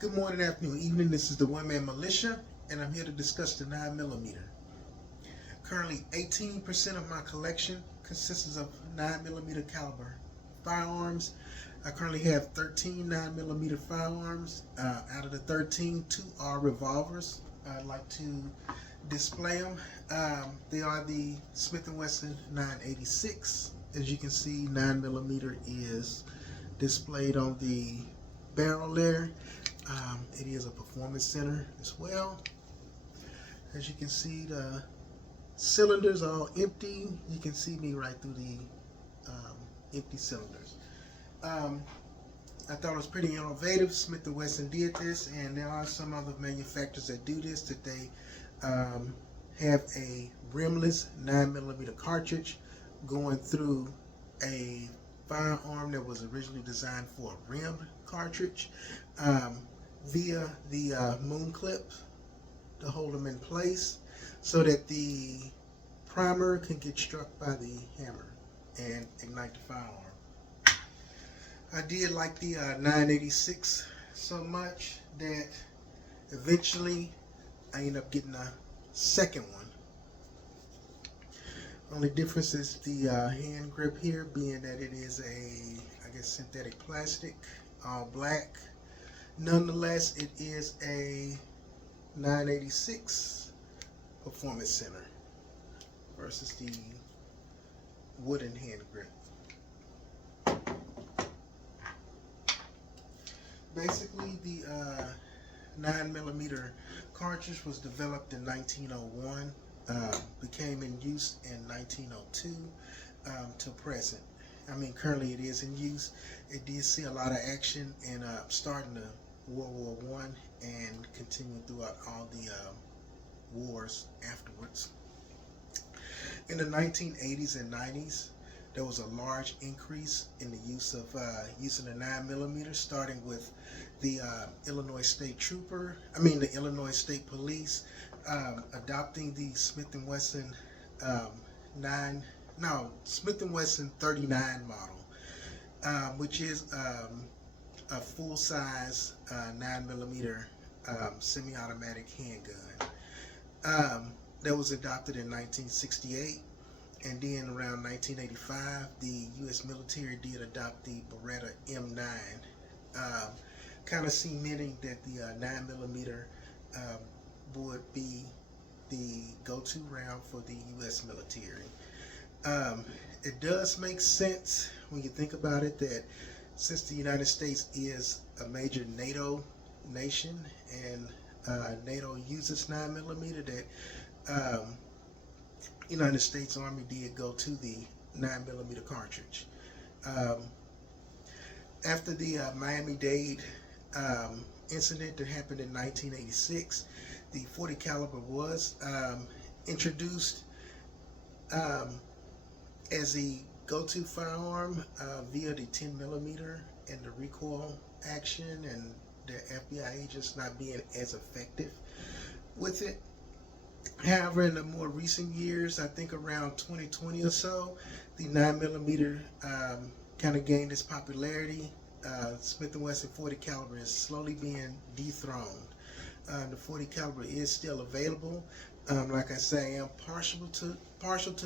Good morning, afternoon, evening. This is the One Man Militia, and I'm here to discuss the 9mm. Currently, 18% of my collection consists of 9mm caliber firearms. I currently have 13 9mm firearms. Out of the 13, two are revolvers. I'd like to display them. They are the Smith & Wesson 986. As you can see, 9mm is displayed on the barrel there. It is a performance center as well. As you can see, the cylinders are all empty. You can see me right through the empty cylinders. Um, I thought it was pretty innovative. Smith & Wesson did this, and there are some other manufacturers that do this, that they have a rimless 9mm cartridge going through a firearm that was originally designed for a rimmed cartridge via the moon clips to hold them in place so that the primer can get struck by the hammer and ignite the firearm. I did like the 986 so much that eventually I ended up getting a second one. Only difference is the hand grip here, being that it is I guess, synthetic plastic, all black. Nonetheless, it is a 986 Performance Center versus the wooden hand grip. Basically, the 9mm cartridge was developed in 1901, became in use in 1902 to present. I mean, currently it is in use. It did see a lot of action in starting the World War One and continuing throughout all the wars afterwards. In the 1980s and 90s, there was a large increase in the use of using the 9mm, starting with the Illinois State Police adopting the Smith & Wesson Smith & Wesson 39 model, which is a full-size 9mm semi-automatic handgun. That was adopted in 1968, and then around 1985, the U.S. military did adopt the Beretta M9, kind of cementing that the 9mm would be the go-to round for the U.S. military. It does make sense when you think about it that since the United States is a major NATO nation and NATO uses 9mm, that United States Army did go to the 9mm cartridge. After the Miami-Dade incident that happened in 1986, the 40 caliber was introduced as the go-to firearm via the 10mm and the recoil action, and the FBI agents not being as effective with it. However, in the more recent years, I think around 2020 or so, the 9mm kind of gained its popularity. Smith & Wesson 40 caliber is slowly being dethroned. The 40 caliber is still available. Like I say, I am partial to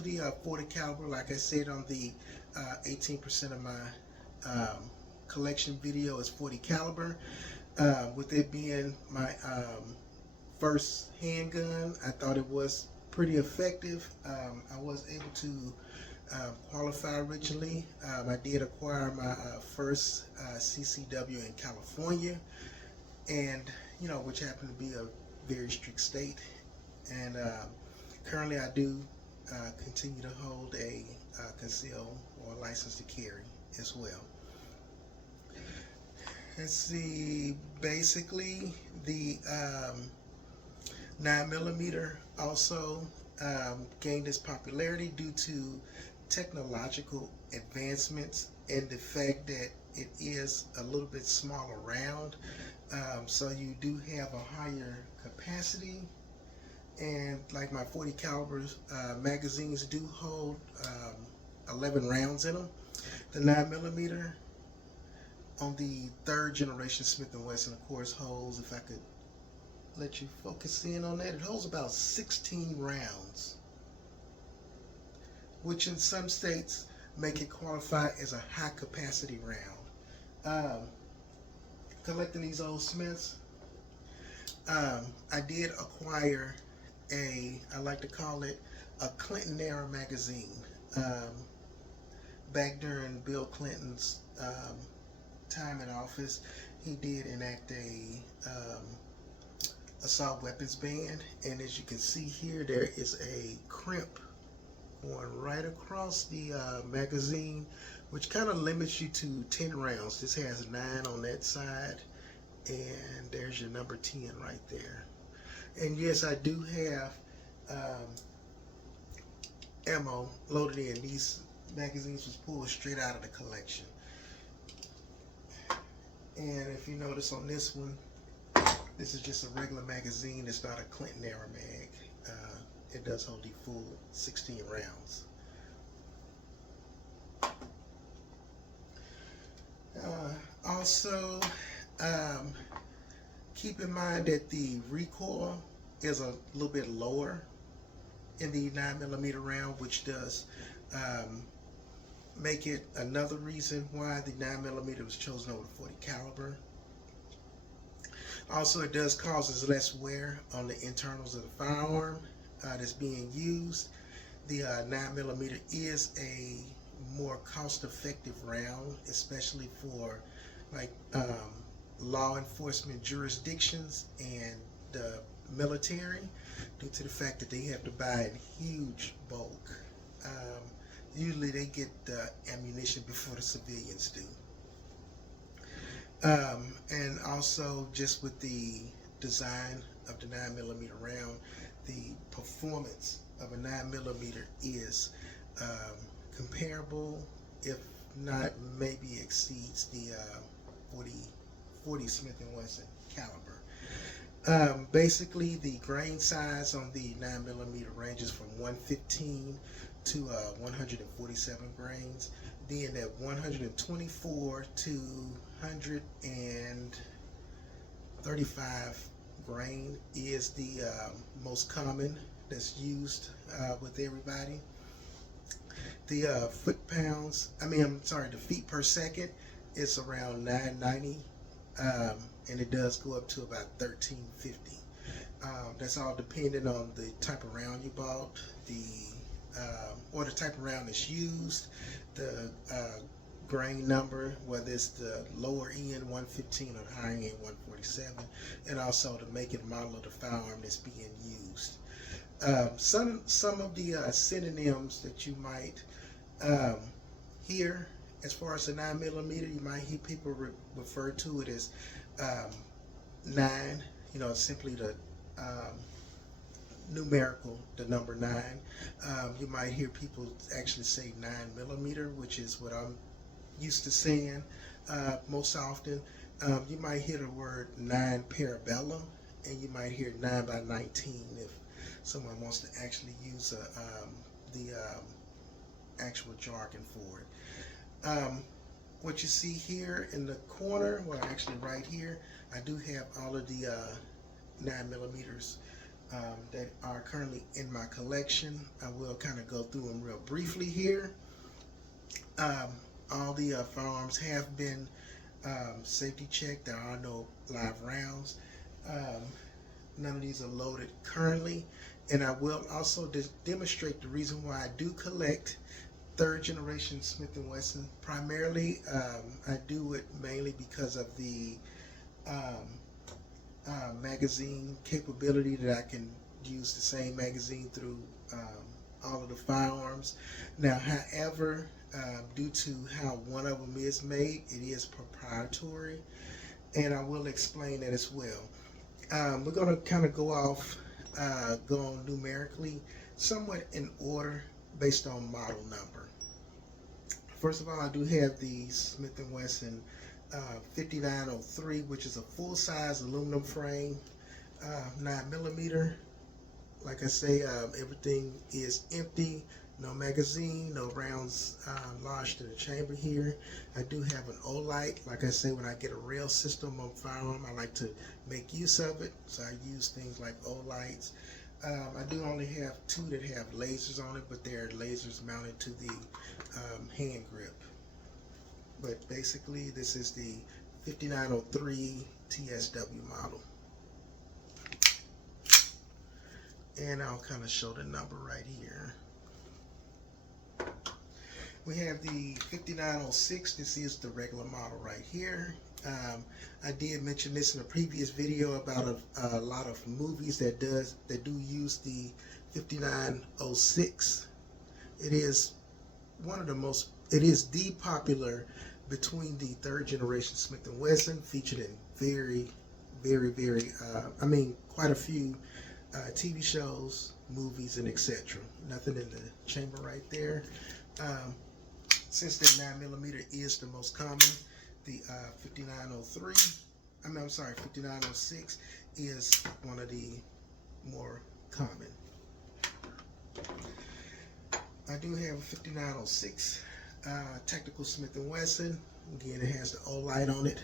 the 40 caliber. Like I said, on the 18% of my collection video is 40 caliber. With it being my first handgun, I thought it was pretty effective. I was able to qualify originally. I did acquire my first CCW in California, and which happened to be a very strict state. And currently, I do continue to hold a concealed or license to carry as well. Let's see. Basically, the 9mm also gained its popularity due to technological advancements and the fact that it is a little bit smaller round, so you do have a higher capacity, and like my 40 calibers magazines do hold 11 rounds in them. The 9mm on the third generation Smith & Wesson, of course, holds, if I could let you focus in on that, it holds about 16 rounds, which in some states make it qualify as a high capacity round. Collecting these old Smiths, I did acquire I like to call it a Clinton era magazine. Back during Bill Clinton's time in office, he did enact a assault weapons ban, and as you can see here, there is a crimp going right across the magazine, which kind of limits you to 10 rounds. This has 9 on that side, and there's your number 10 right there. And yes, I do have ammo loaded in. These magazines was pulled straight out of the collection. And if you notice on this one, this is just a regular magazine. It's not a Clinton era mag. It does hold the full 16 rounds. Also, keep in mind that the recoil is a little bit lower in the 9mm round, which does make it another reason why the 9mm was chosen over the 40 caliber. Also, it does causes less wear on the internals of the firearm that's being used. The 9mm is a more cost-effective round, especially for like law enforcement jurisdictions and the military, due to the fact that they have to buy in huge bulk. Usually they get the ammunition before the civilians do. And also, just with the design of the 9mm round, the performance of a 9mm is comparable, if not maybe exceeds the 40 Smith & Wesson caliber. Basically, the grain size on the 9mm ranges from 115 to 147 grains. Then at 124 to 135 grain is the most common that's used with everybody. The the feet per second is around 990, and it does go up to about 1350. That's all depending on the type of round you bought, or the type of round that's used, the grain number, whether it's the lower end 115 or the higher end 147, and also the make and model of the firearm that's being used. Some of the synonyms that you might hear as far as the 9mm, you might hear people refer to it as 9. Simply the numerical, the number 9. You might hear people actually say 9mm, which is what I'm used to saying most often. You might hear the word 9 parabellum, and you might hear 9x19 if someone wants to actually use the actual jargon for it. What you see here in the corner, well, actually right here, I do have all of the 9mm that are currently in my collection. I will kind of go through them real briefly here. All the firearms have been safety checked. There are no live rounds. None of these are loaded currently. And I will also demonstrate the reason why I do collect third generation Smith & Wesson. Primarily, I do it mainly because of the magazine capability, that I can use the same magazine through all of the firearms. Now, however, due to how one of them is made, it is proprietary, and I will explain that as well. We're going to kind of go on numerically, somewhat in order based on model number. First of all, I do have the Smith & Wesson 5903, which is a full-size aluminum frame, 9mm. Like I say, everything is empty, No magazine, no rounds lodged in the chamber here. I do have an Olight. Like I say, when I get a rail system on firearm, I like to make use of it. So I use things like Olights. I do only have two that have lasers on it, but they're lasers mounted to the hand grip. But basically, this is the 5903 TSW model. And I'll kind of show the number right here. We have the 5906. This is the regular model right here. I did mention this in a previous video about a lot of movies that do use the 5906. It is the popular between the third generation Smith & Wesson, featured in quite a few TV shows, movies, and etc. Nothing in the chamber right there. Since the 9mm is the most common, the 5906 is one of the more common. I do have a 5906 Tactical Smith & Wesson. Again, it has the Olight on it.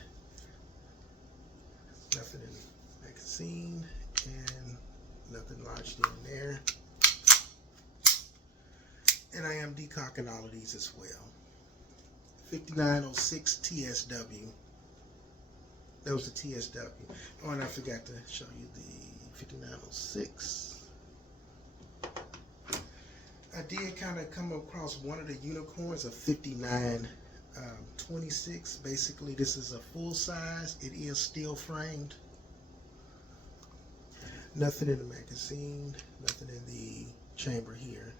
Nothing in the magazine and nothing lodged in there. And I am decocking all of these as well. 5906 TSW. That was the TSW. Oh, and I forgot to show you the 5906. I did kind of come across one of the unicorns, a 5926. Basically, this is a full size. It is steel framed. Nothing in the magazine, nothing in the chamber here.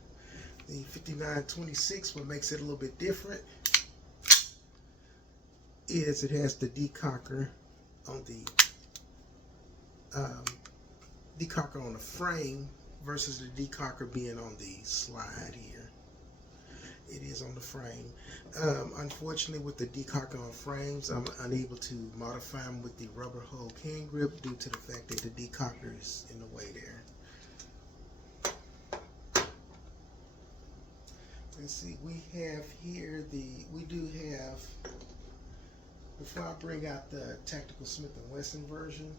The 5926, what makes it a little bit different is it has the decocker on the frame versus the decocker being on the slide here. It is on the frame. Unfortunately, with the decocker on frames, I'm unable to modify them with the rubber hole can grip due to the fact that the decocker is in the way there. Let's see, we have here before I bring out the Tactical Smith & Wesson version,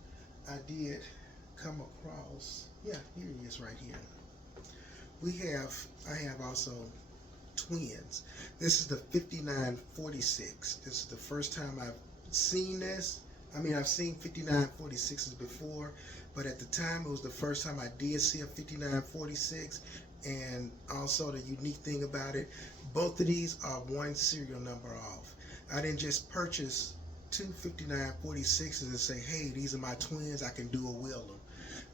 I did come across, here he is right here. I have also twins. This is the 5946. This is the first time I've seen this. I mean, I've seen 5946s before, but at the time it was the first time I did see a 5946. And also the unique thing about it, both of these are one serial number off. I didn't just purchase two 5946s and say, hey, these are my twins, I can dual wield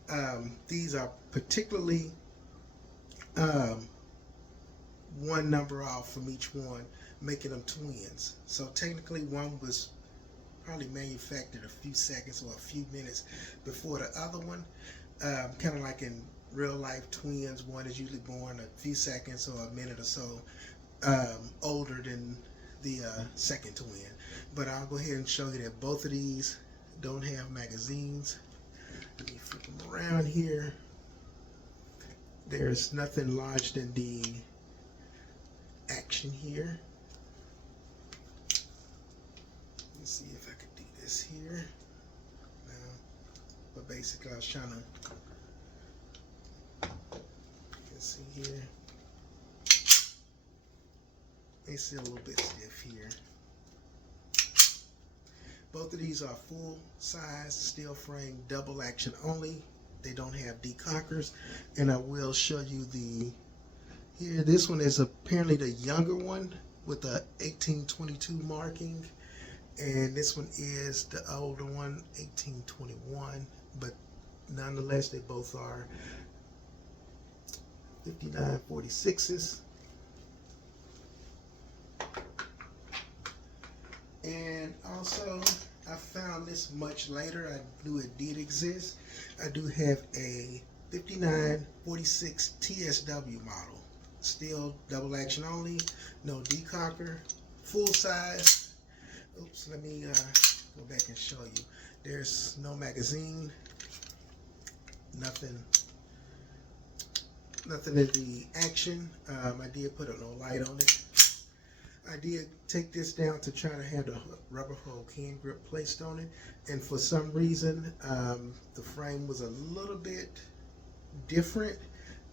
them. These are particularly one number off from each one, making them twins. So technically one was probably manufactured a few seconds or a few minutes before the other one. Kind of like in real life twins, one is usually born a few seconds or a minute or so older than the second twin. But I'll go ahead and show you that both of these don't have magazines. Let me flip them around here. There's nothing lodged in the action here. Let's see if I could do this here. But basically I was trying to, you can see here, they see a little bit stiff here. Both of these are full size steel frame, double action only. They don't have decockers, and I will show you here, this one is apparently the younger one with the 1822 marking, and this one is the older one, 1821, but nonetheless they both are 5946s. And also, I found this much later. I knew it did exist. I do have a 5946 TSW model. Still double action only, no decocker, full size. Oops, let me go back and show you. There's no magazine, nothing Nothing in the action. I did put a no light on it. I did take this down to try to have the rubber hole hand grip placed on it, and for some reason the frame was a little bit different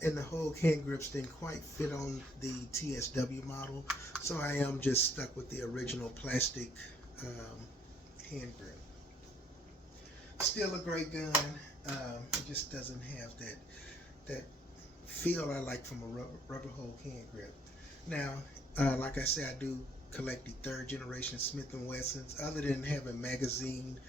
and the whole hand grips didn't quite fit on the TSW model, so I am just stuck with the original plastic hand grip. Still a great gun. It just doesn't have that feel I like from a rubber hole hand grip. Now, like I said, I do collect the third generation Smith & Wessons. Other than having magazine,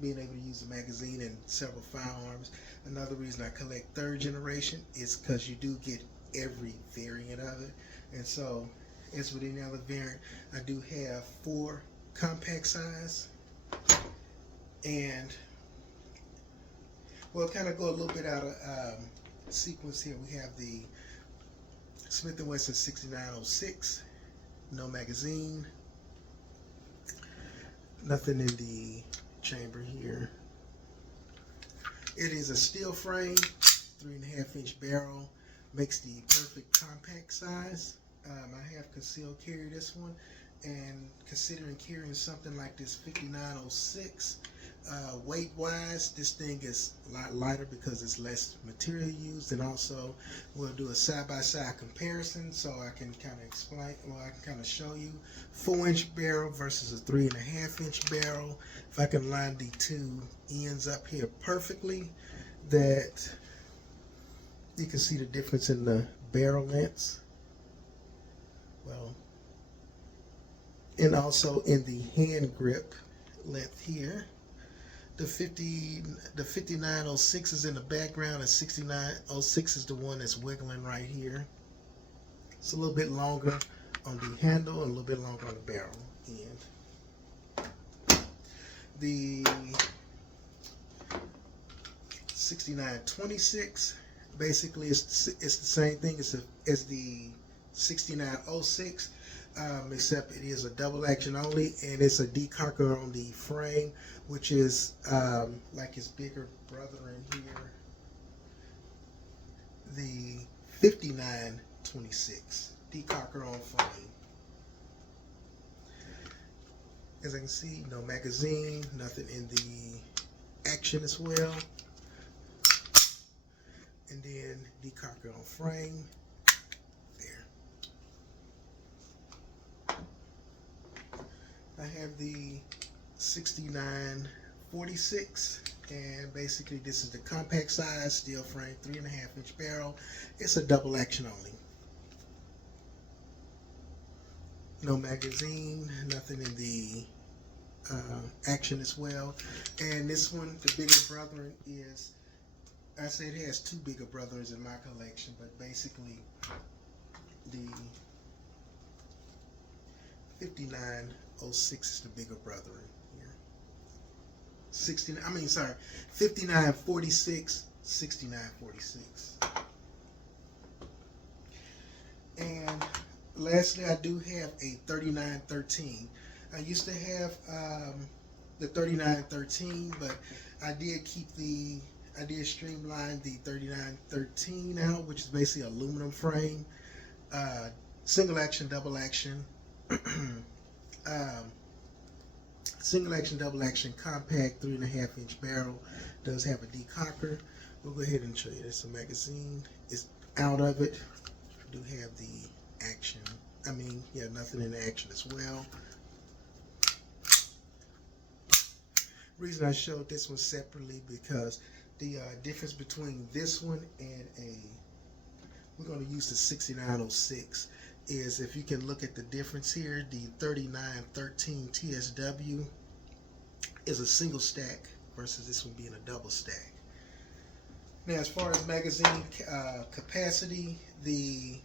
being able to use a magazine in several firearms, another reason I collect third generation is because you do get every variant of it. And so, as with any other variant, I do have 4 compact size. And we'll kind of go a little bit out of sequence here. We have the Smith & Wesson 6906, no magazine, nothing in the chamber here. It is a steel frame, 3.5-inch barrel, makes the perfect compact size. I have concealed carry this one, and considering carrying something like this 5906, weight wise, this thing is a lot lighter because it's less material used, and also we'll do a side-by-side comparison so I can kind of explain, well, I can kind of show you 4-inch barrel versus a 3.5-inch barrel. If I can line the two ends up here perfectly, that you can see the difference in the barrel lengths. Well, and also in the hand grip length here. The 5906 is in the background, and 6906 is the one that's wiggling right here. It's a little bit longer on the handle and a little bit longer on the barrel end. The 6926 basically it's the same thing as the 6906. Except it is a double action only, and it's a decocker on the frame, which is like its bigger brother in here, the 5926 decocker on frame. As I can see, no magazine, nothing in the action as well, and then decocker on frame. I have the 6946, and basically this is the compact size, steel frame, 3.5-inch barrel. It's a double action only. No magazine, nothing in the action as well. And this one, the bigger brother, is, I say it has 2 bigger brothers in my collection, but basically the 5906 is the bigger brother here. 5946, 6946. And lastly, I do have a 3913. I used to have the 3913, but I did streamline the 3913 out, which is basically aluminum frame, single action, double action. Single action, double action, compact, 3.5-inch barrel. Does have a decocker. We'll go ahead and show you this. A magazine is out of it. We do have the action. Nothing in the action as well. Reason I showed this one separately because the difference between this one and we're going to use the 6906. Is, if you can look at the difference here, the 3913 TSW is a single stack versus this one being a double stack. Now, as far as magazine capacity, the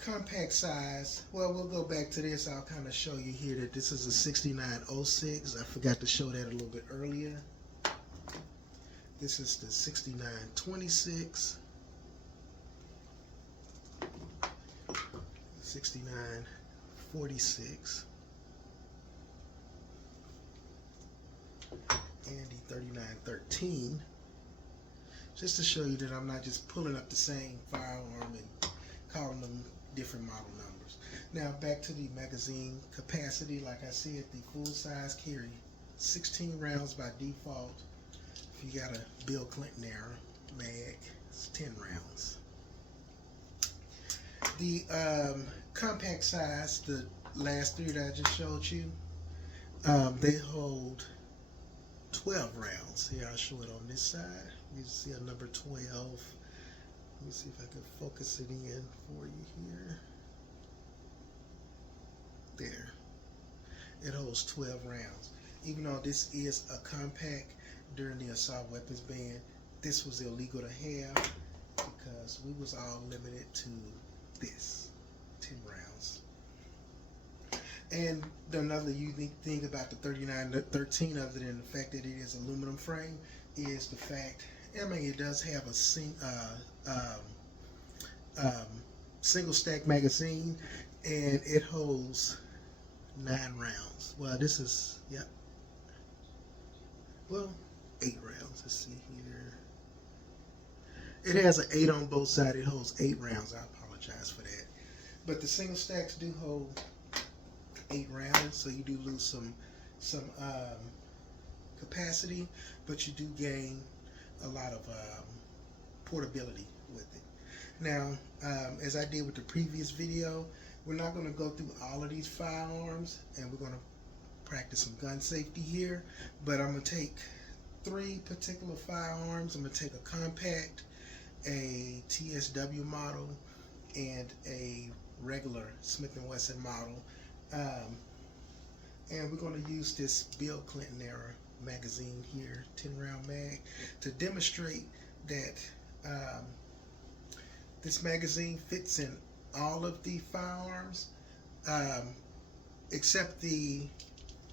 compact size, well, we'll go back to this. I'll kind of show you here that this is a 6906. I forgot to show that a little bit earlier. This is the 6926. 6946 and the 3913. just to show you that I'm not just pulling up the same firearm and calling them different model numbers. Now back to the magazine capacity. Like I said, the full size carry 16 rounds by default. If you got a Bill Clinton era mag, it's 10 rounds. The compact size, the last three that I just showed you, they hold 12 rounds. Here, I'll show it on this side. You see a number 12. Let me see if I can focus it in for you here. There. It holds 12 rounds. Even though this is a compact, during the assault weapons ban, this was illegal to have because we was all limited to this, 10 rounds. And another unique thing about the 3913, other than the fact that it is aluminum frame, is the fact, I mean, it does have a single stack magazine, and it holds 9 rounds. Well, this is, yep. Well, 8 rounds. Let's see here. It has an 8 on both sides. It holds 8 rounds. I apologize for that. But the single stacks do hold 8 rounds, so you do lose some capacity, but you do gain a lot of portability with it. Now, as I did with the previous video, we're not going to go through all of these firearms, and we're going to practice some gun safety here, but I'm going to take 3 particular firearms. I'm going to take a compact, a TSW model, and a regular Smith & Wesson model, and we're going to use this Bill Clinton era magazine here, 10 round mag, to demonstrate that this magazine fits in all of the firearms, except the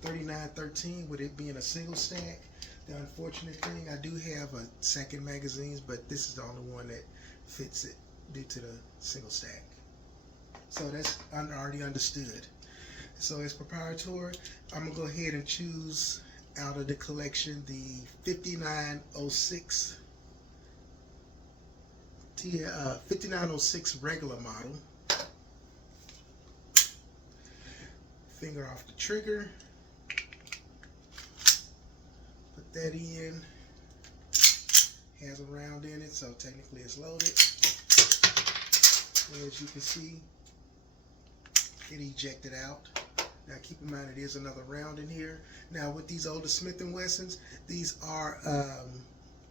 3913, with it being a single stack. The unfortunate thing, I do have a second magazines, but this is the only one that fits it due to the single stack. So that's already understood. So it's proprietary. I'm gonna go ahead and choose out of the collection the 5906 5906 regular model. Finger off the trigger. Put that in. Has a round in it, so technically it's loaded. And as you can see, it ejected out. Now keep in mind, it is another round in here. Now with these older Smith & Wessons, these are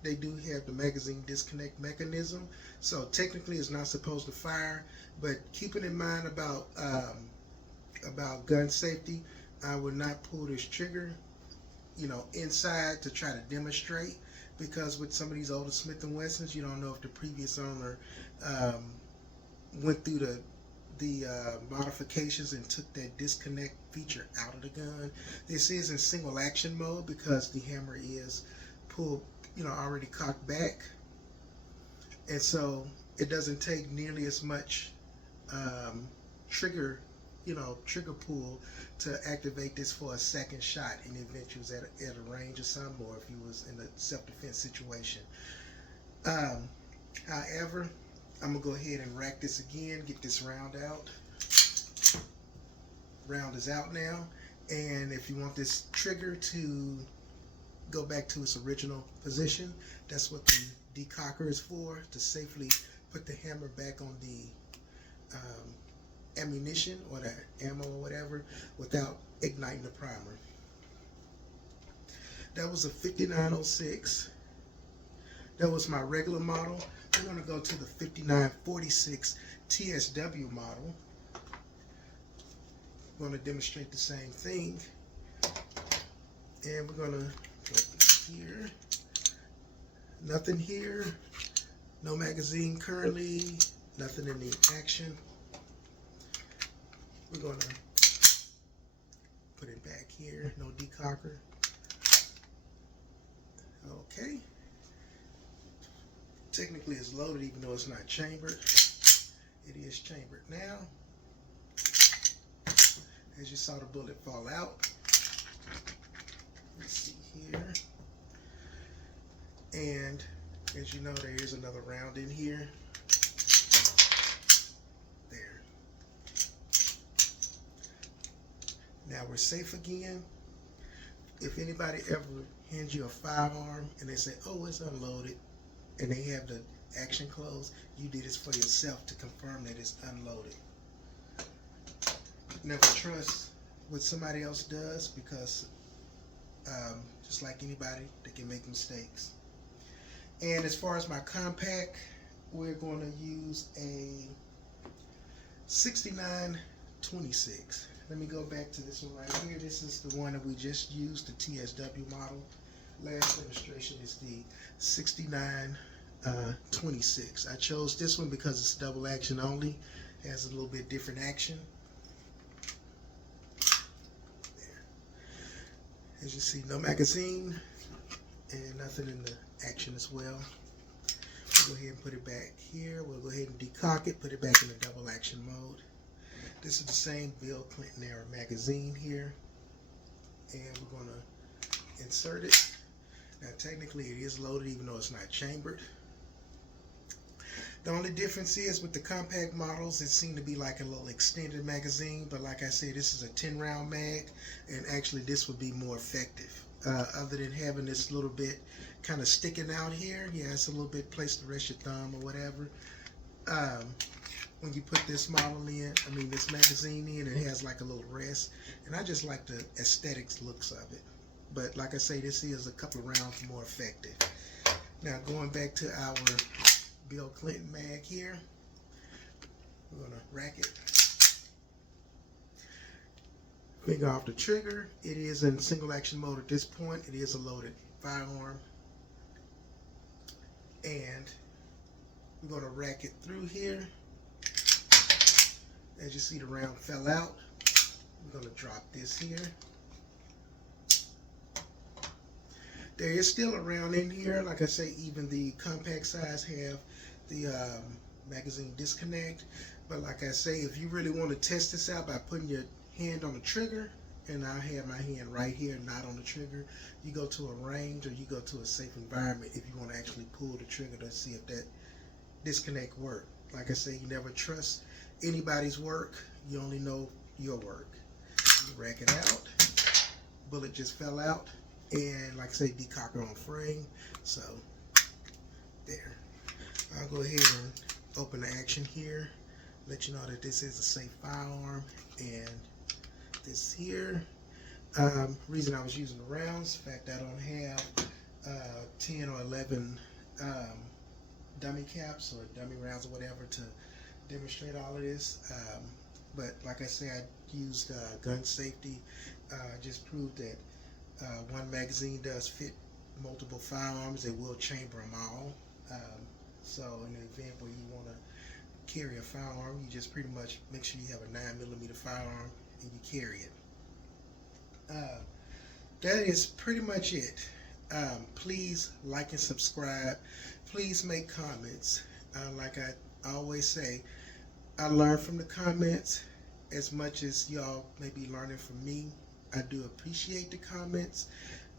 they do have the magazine disconnect mechanism, so technically it's not supposed to fire. But keeping in mind about gun safety, I would not pull this trigger, you know, inside to try to demonstrate, because with some of these older Smith & Wessons, you don't know if the previous owner went through the modifications and took that disconnect feature out of the gun. This is in single action mode because the hammer is pulled, you know, already cocked back, and so it doesn't take nearly as much trigger pull to activate this for a second shot in the event you was at a range or something, or if you was in a self-defense situation. However, I'm gonna go ahead and rack this again, get this round out. Round is out now, and if you want this trigger to go back to its original position, that's what the decocker is for, to safely put the hammer back on the ammunition or the ammo or whatever without igniting the primer. That was a 5906. That was my regular model. We're going to go to the 5946 TSW model. We're going to demonstrate the same thing, and we're going to go here. Nothing here, no magazine currently, nothing in the action. We're going to put it back here, no decocker. Okay. Technically it's loaded even though it's not chambered. It is chambered now. As you saw the bullet fall out. Let's see here. And As you know, there is another round in here. There. Now we're safe again. If anybody ever hands you a firearm and they say, oh, it's unloaded, and they have the action closed, you did this for yourself to confirm that it's unloaded. Never trust what somebody else does, because just like anybody, they can make mistakes. And as far as my compact, we're going to use a 6926. Let me go back to this one right here. This is the one that we just used, the TSW model. Last demonstration is the 6926. I chose this one because it's double action only. It has a little bit different action. There. As you see, no magazine and nothing in the action as well. We'll go ahead and put it back here. We'll go ahead and decock it, put it back in the double action mode. This is the same Bill Clinton era magazine here, and we're going to insert it. Now technically it is loaded even though it's not chambered. The only difference is with the compact models, it seemed to be like a little extended magazine, but like I said, this is a 10 round mag, and actually this would be more effective. Other than having this little bit kind of sticking out here, yeah, it's a little bit place to rest your thumb or whatever. When you put this model in, this magazine in, it has like a little rest, and I just like the aesthetics looks of it. But like I say, this is a couple of rounds more effective. Now going back to our Bill Clinton mag here, we're gonna rack it. Finger off the trigger. It is in single action mode at this point. It is a loaded firearm, and we're gonna rack it through here. As you see, the round fell out. I'm going to drop this here. There is still a round in here. Like I say, even the compact size have the magazine disconnect. But like I say, if you really want to test this out by putting your hand on the trigger, and I have my hand right here, not on the trigger, you go to a range or you go to a safe environment if you want to actually pull the trigger to see if that disconnect works. Like I say, you never trust anybody's work. You only know your work. You rack it out. Bullet just fell out, and like I say, decocker on frame. So there. I'll go ahead and open the action here. Let you know that this is a safe firearm, and this here. Reason I was using the rounds, in fact, I don't have 10 or 11 dummy caps or dummy rounds or whatever to demonstrate all of this, but like I say, I used gun safety. Just proved that one magazine does fit multiple firearms. It will chamber them all. So in the event where you want to carry a firearm, you just pretty much make sure you have a 9mm firearm and you carry it. That is pretty much it. Please like and subscribe. Please make comments. Like I always say, I learn from the comments as much as y'all may be learning from me. I do appreciate the comments.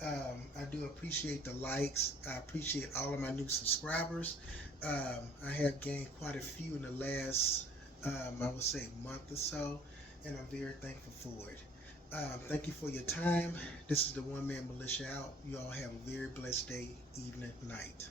I do appreciate the likes. I appreciate all of my new subscribers. I have gained quite a few in the last, I would say, month or so, and I'm very thankful for it. Thank you for your time. This is the One Man Militia out. You all have a very blessed day, evening, night.